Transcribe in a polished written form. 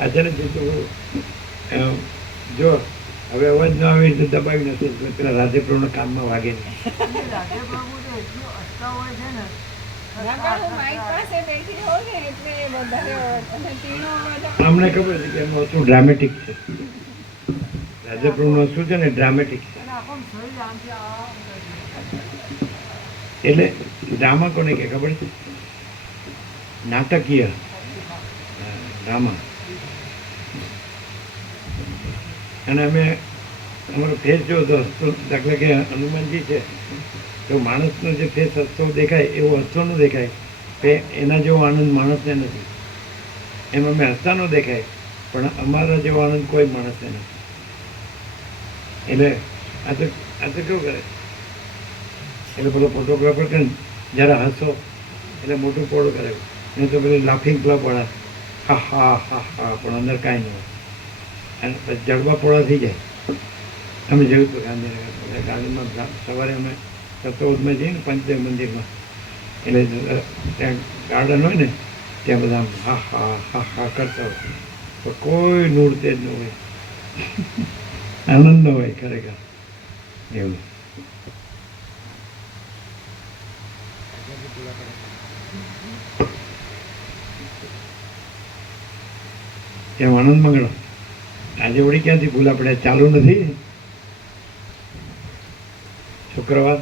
આજે ને જો હવે અવાજ ન આવે તો દબાવી નથી પેલા રાધેપ્રભુના કામમાં વાગે નહીં. અમને ખબર છે કે એનું અસુર ડ્રામેટિક છે. રાધેપ્રભુનું અસુર છે ને ડ્રામેટિક છે. એટલે ડ્રામા કોને કે ખબર છે? નાટકીય ડ્રામા. અને અમે અમારો ફેસ જો તો હસતો, દાખલા કે હનુમાનજી છે તો માણસનો જે ફેસ હસતો દેખાય એવો હસતો ન દેખાય, એના જેવો આનંદ માણસને નથી. એમ અમે હસતા ન દેખાય પણ અમારા જેવો આનંદ કોઈ માણસને નથી. એટલે આ તો કેવું કરે, એટલે પેલો ફોટોગ્રાફર કરે જ્યારે હસો એટલે મોટું પોળું કરે, નહીં તો પેલું લાફિંગ ક્લબવાળા હા હા હા હા પણ અંદર કાંઈ નહીં હોય અને પછી જડબા પોળા થઈ જાય. અમે જોયું હતું ગાંધીનગર ગાર્ડનમાં સવારે અમે સત્તોદમાં જઈએ ને પંચદેવ મંદિરમાં, એટલે ત્યાં ગાર્ડન હોય ને ત્યાં બધા હા હા હા હા કરતા હોય તો કોઈ નૂરતે જ ન હોય, આનંદ ન હોય ખરેખર એવું. એમ આનંદ મંગળો આજે વળી ક્યાંથી ભૂલા પડ્યા? ચાલુ નથી શુક્રવાર